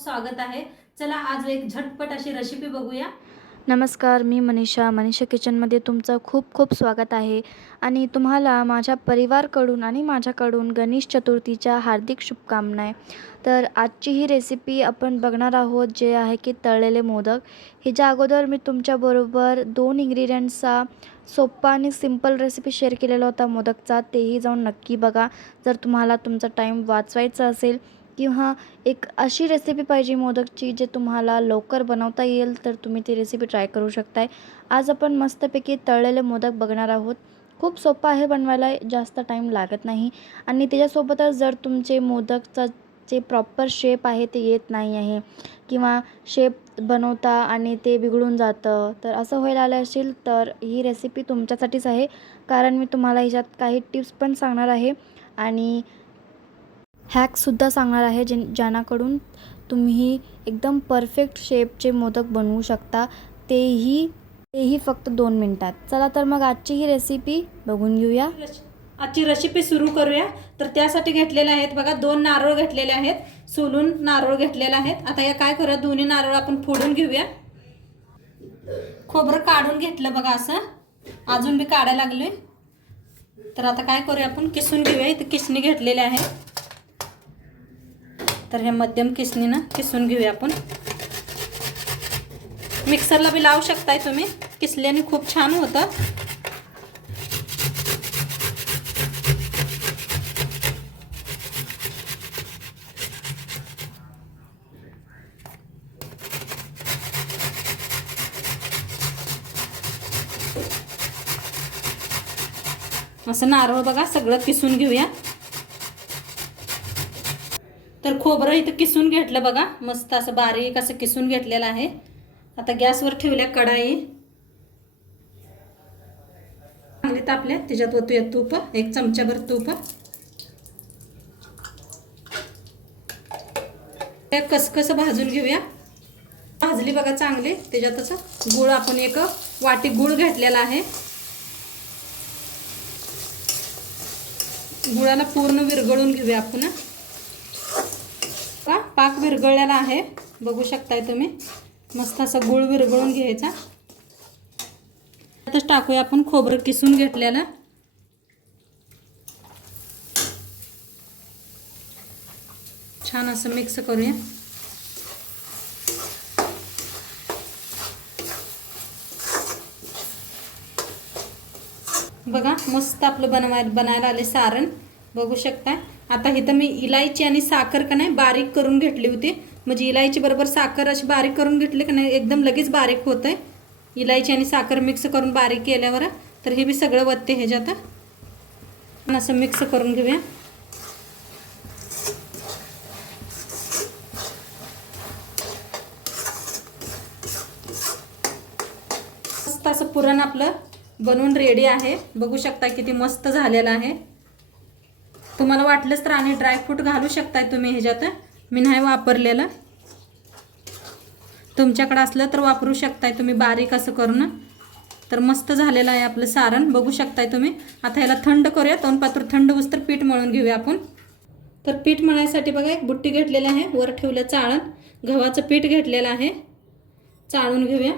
स्वागत आहे. चला आज एक झटपट अशी रेसिपी बघूया. नमस्कार मी मनीषा. मनीषा किचनमध्ये तुमचं खूप खूप स्वागत आहे. आणि तुम्हाला माझ्या परिवारकडून आणि माझ्याकडून गणेश चतुर्थीच्या हार्दिक शुभकामना आहे तर आजची ही रेसिपी आपण बघणार आहोत जे आहे की तळलेले मोदक. ह्याच्या अगोदर मी तुमच्याबरोबर दोन इन्ग्रेडियंट्सचा सोप्पा आणि सिंपल रेसिपी शेअर केलेला होता मोदकचा तेही जाऊन नक्की बघा. जर तुम्हाला तुमचा टाईम वाचवायचा असेल किंवा एक अशी रेसिपी पाहिजे मोदकची जे तुम्हाला लवकर बनवता येईल तर तुम्ही ती रेसिपी ट्राय करू शकताय. आज आपण मस्तपैकी तळलेले मोदक बघणार आहोत. खूप सोपं आहे बनवायला जास्त टाईम लागत नाही. आणि त्याच्यासोबतच जर तुमचे मोदकचा जे प्रॉपर शेप आहे ते येत नाही आहे किंवा शेप बनवता आणि ते बिघडून जातं तर असं व्हायला आलं असेल तर ही रेसिपी तुमच्यासाठीच आहे. कारण मी तुम्हाला ह्याच्यात काही टिप्स पण सांगणार आहे. आणि हॅकसुद्धा सांगणार आहे जे ज्यानाकडून तुम्ही एकदम परफेक्ट शेपचे मोदक बनवू शकता. तेही तेही फक्त दोन मिनटात. चला तर मग आजची ही रेसिपी बघून घेऊया. आजची रेसिपी सुरू करूया. तर त्यासाठी घेतलेले आहेत बघा दोन नारळ घेतलेले आहेत. सोलून नारळ घेतलेले आहेत. आता या काय करूया? दोन्ही नारळ आपण फोडून घेऊया. खोबरं काढून घेतलं बघा असं. अजून बी काढायला लागले तर आता काय करूया आपण? किसून घेऊया. इथे किसणी घेतलेले आहे. तर हे मध्यम किसणीनं किसून घेऊया आपण. मिक्सरला बी लावू शकताय तुम्ही. किसल्याने खूप छान होतं. असं नारळ बघा सगळं किसून घेऊया. तर खोबरं इथं किसून घेतलं बघा. मस्त असं बारीक असं किसून घेतलेलं आहे. आता गॅसवर ठेवल्या कढाई. चांगली तापल्या त्याच्यात ओतूया तूप एक चमच्याभर तूप. त्या कसकस भाजून घेऊया. भाजली बघा चांगली त्याच्यात असं गुळ आपण एक वाटी गुळ घेतलेला आहे. गुळाला पूर्ण विरघळून घेऊया आपण. पाक विरघळलेला आहे. बघू शकताय तुम्ही. मस्त असा गुळ विरघळून घ्यायचा. आताच टाकूया आपण खोबरं किसून घेतलेलं. छान असं मिक्स करूया. बघा मस्त आपलं बनवाय बनायला आले सारण. बघू शकता आता इथं मी इलायची आणि साखर का नाही बारीक करून घेतली होती. म्हणजे इलायची बरोबर साखर अशी बारीक करून घेतली का नाही एकदम लगेच बारीक होतं आहे इलायची आणि साखर मिक्स करून बारीक केल्यावर तर हे मी सगळं वत्ते ह्याच्यात. असं मिक्स करून घेऊया. मस्त असं पुरण आपलं बनवून रेडी आहे. बघू शकता किती मस्त झालेलं आहे. तुम्हाला वाटलंच तर आणि ड्रायफ्रूट घालू शकताय तुम्ही ह्याच्यात. मी नाही वापरलेलं. तुमच्याकडं असलं तर वापरू शकताय तुम्ही बारीक असं करून. तर मस्त झालेलं आहे आपलं सारण. बघू शकताय तुम्ही. आता ह्याला थंड करूया. दोन पात्र थंड होस तर पीठ मळून घेऊया आपण. तर पीठ मळायसाठी बघा एक बुट्टी घेतलेली आहे. वर ठेवलं चाळण. गव्हाचं पीठ घेतलेलं आहे. चाळून घेऊया.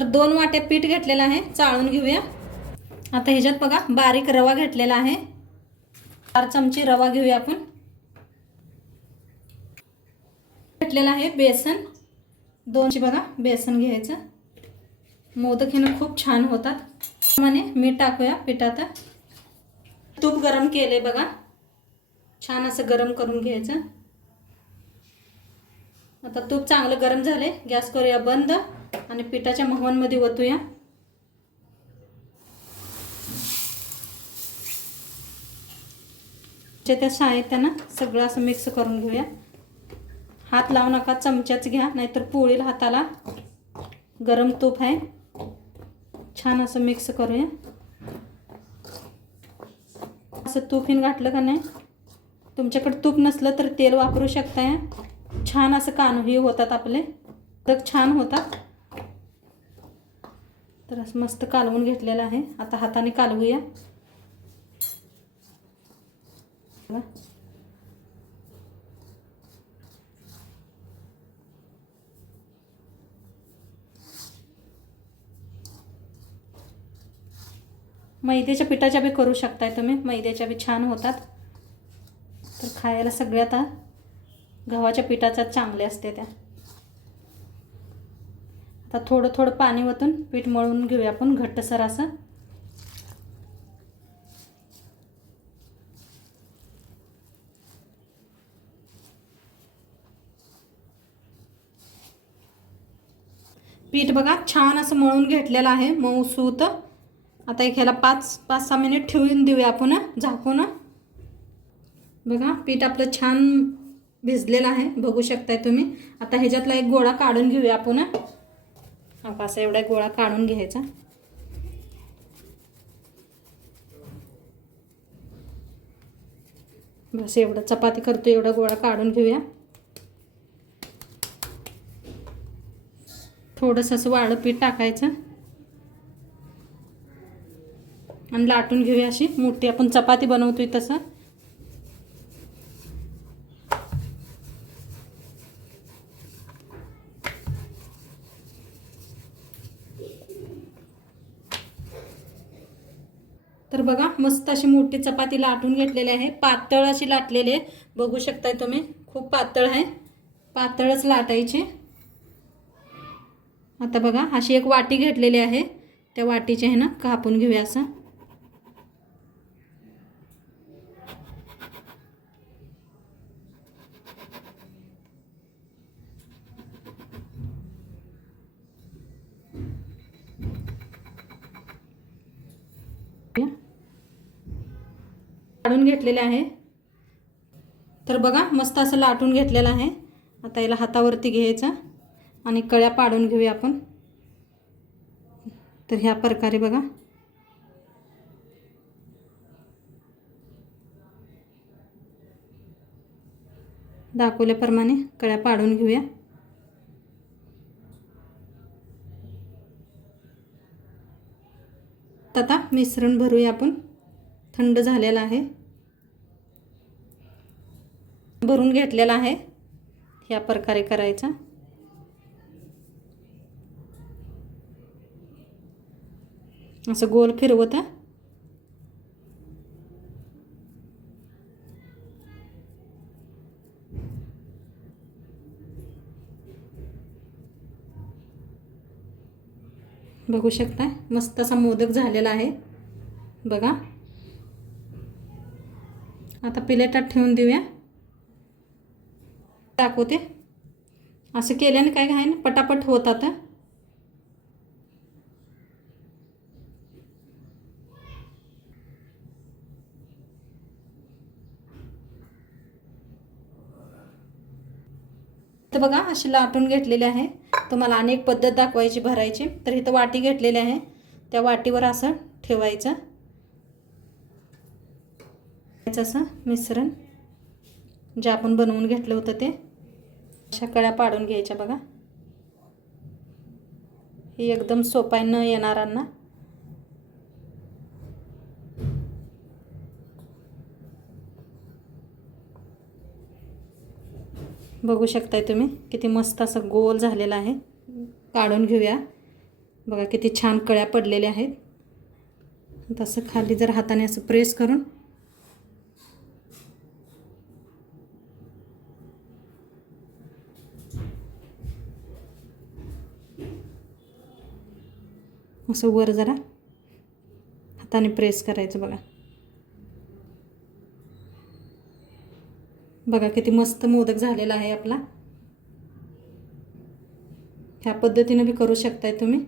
तर दोन वाट्या पीठ घेतलेलं आहे चाळून घेऊया. आता ह्याच्यात बघा बारीक रवा घेतलेला आहे. चार चमची रवा घेऊया आपण. घेतलेला आहे बेसन. दोनची बघा बेसन घ्यायचं. मोदक ह्यानं खूप छान होतात. म्हणे मीठ टाकूया पिठात. तूप गरम केले बघा. छान असं गरम करून घ्यायचं. आता तूप चांगलं गरम झाले गॅस करूया बंद. आणि पिठाच्या मोहनमध्ये ओतूया त्या साहित्यानं सगळं असं मिक्स करून घेऊया. हात लावू नका चमच्याच घ्या नाहीतर पोळील हाताला गरम तूप आहे. छान असं मिक्स करूया. असं तूपहीन घातलं का नाही? तुमच्याकडे तूप नसलं तर तेल वापरू शकताय. छान असं कानही होतात आपले. तर छान होतात. तर असं मस्त कालवून घेतलेलं आहे. आता हाताने कालवूया. मैद्याच्या पिठाच्या बी करू शकताय तुम्ही. मैद्याच्या बी छान होतात. तर खायला सगळ्यात गव्हाच्या पिठाच्या चांगल्या असते त्या. आता थोडं थोडं पाणी वतून पीठ मळून घेऊया आपण घट्टसर असं पीठ बघा छान असं मळून घेतलेलं आहे मऊ सूत आता एक ह्याला पाच पाच सहा मिनिट ठेवून देऊया आपण झाकून बघा पीठ आपलं छान भिजलेलं आहे बघू शकताय तुम्ही. आता ह्याच्यातला एक गोळा काढून घेऊया आपण हा असा एवढा गोळा काढून घ्यायचा. बस एवढं चपाती करतो एवढा गोळा काढून घेऊया. थोडंसं असं वाळं पीठ टाकायचं. आणि लाटून घेऊया अशी. मोठी आपण चपाती बनवतोय तसं. तर बघा मस्त अशी मोठी चपाती लाटून घेतलेली आहे. पातळ अशी लाटलेली आहे. बघू शकताय तुम्ही खूप पातळ आहे. पातळच लाटायची. आता बघा अशी एक वाटी घेतलेली आहे. त्या वाटीचे आहे ना कापून घेऊया असं. काढून घेतलेले आहे. तर बघा मस्त असं लाटून घेतलेलं आहे. आता याला हातावरती घ्यायचं आणि कळ्या पाडून घेऊया आपण. तर ह्या प्रकारे बघा. दाखवल्याप्रमाणे कळ्या पाडून घेऊया. आता मिश्रण भरूया आपण. थंड झालेलं आहे. भरून घेतलेला आहे. ह्या प्रकारे करायचा. असं गोल फिरवत बघू शकता मस्त असा मोदक झालेला आहे. बघा. आता प्लेटात ठेवून देऊया. दाखवते. असं केल्याने काय आहे ना पटापट होतात तर बघा अशी लाटून घेतलेली आहे. तुम्हाला अनेक पद्धत दाखवायची भरायची. तर इथं वाटी घेतलेली आहे. त्या वाटीवर असं ठेवायचं. असं मिश्रण जे आपण बनवून घेतलं होतं ते. अशा कळ्या पाडून घ्यायच्या बघा. ही एकदम सोपाय न येणारांना बघू शकताय तुम्ही किती मस्त असं गोल झालेला आहे. काढून घेऊया. बघा किती छान कळ्या पडलेल्या आहेत. तसं खाली जर हाताने असं प्रेस करून असं वर जरा हाताने प्रेस करायचं बघा. बघा किती मस्त मोदक झालेला आहे आपला. ह्या पद्धतीनं बी करू शकताय तुम्ही.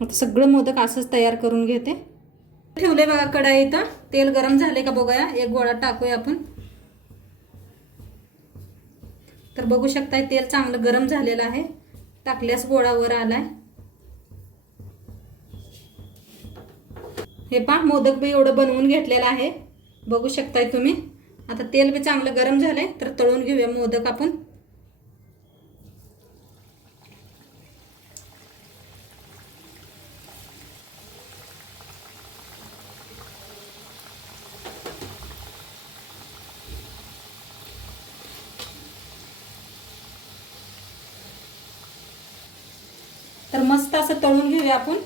आता सगळं मोदक असंच तयार करून घेते. ठेवले बघा कढाई इथं. तेल गरम झाले का बघूया. एक गोळा टाकूया आपण. तर बघू शकताय तेल चांगलं गरम झालेलं आहे. टाकल्यास गोळावर आलाय. हे पहा मोदक बी एवढं बनवून घेतलेलं आहे. बघू शकताय तुम्ही. आता तेल बी चांगलं गरम झालंय तर तळून घेऊया मोदक आपण. तर मस्त असं तळून घेऊया आपण.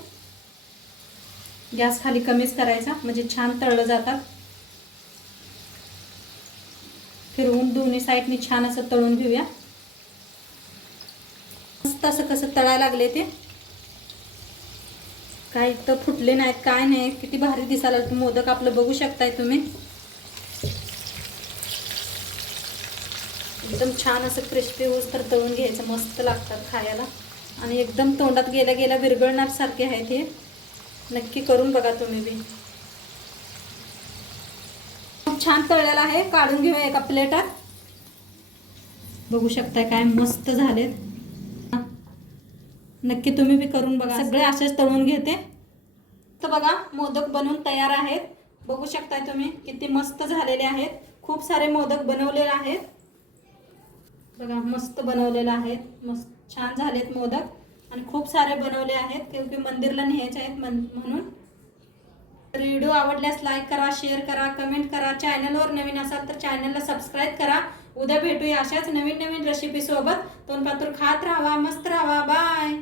गॅस खाली कमीच करायचा म्हणजे छान तळलं जातात. फिरवून दोन्ही साईडनी छान असं तळून घेऊया. मस्त असं कसं तळायला लागले ते. काय तर फुटले नाहीत काय नाही किती भारी दिसायला मोदक आपलं बघू शकताय तुम्ही. एकदम छान असं क्रिस्पी होस तर तळून घ्यायचं मस्त लागतात खायला. आणि एकदम तोंडात गेल्या गेल्या विरघळणार सारखे आहेत हे. नक्की करून बघा तुम्ही बी. खूप छान तळलेला आहे. काढून घेऊया एका प्लेटात. बघू शकताय काय मस्त झालेत. नक्की तुम्ही बी करून बघा. सगळे असेच तळून घेते. तर बघा मोदक बनवून तयार आहेत. बघू शकताय तुम्ही किती मस्त झालेले आहेत. खूप सारे मोदक बनवलेले आहेत. बघा मस्त बनवलेले आहेत. मस्त छान झालेत मोदक. आणि खूप सारे बनवले आहेत. क्योंकि मंदिरला न्यायचे आहेत म्हणून. तर व्हिडिओ आवडल्यास लाईक करा शेअर करा कमेंट करा. चॅनलवर नवीन असाल तर चॅनलला सबस्क्राईब करा. उद्या भेटूया अशाच नवीन नवीन रेसिपी सोबत खात राहावा मस्त राहावा बाय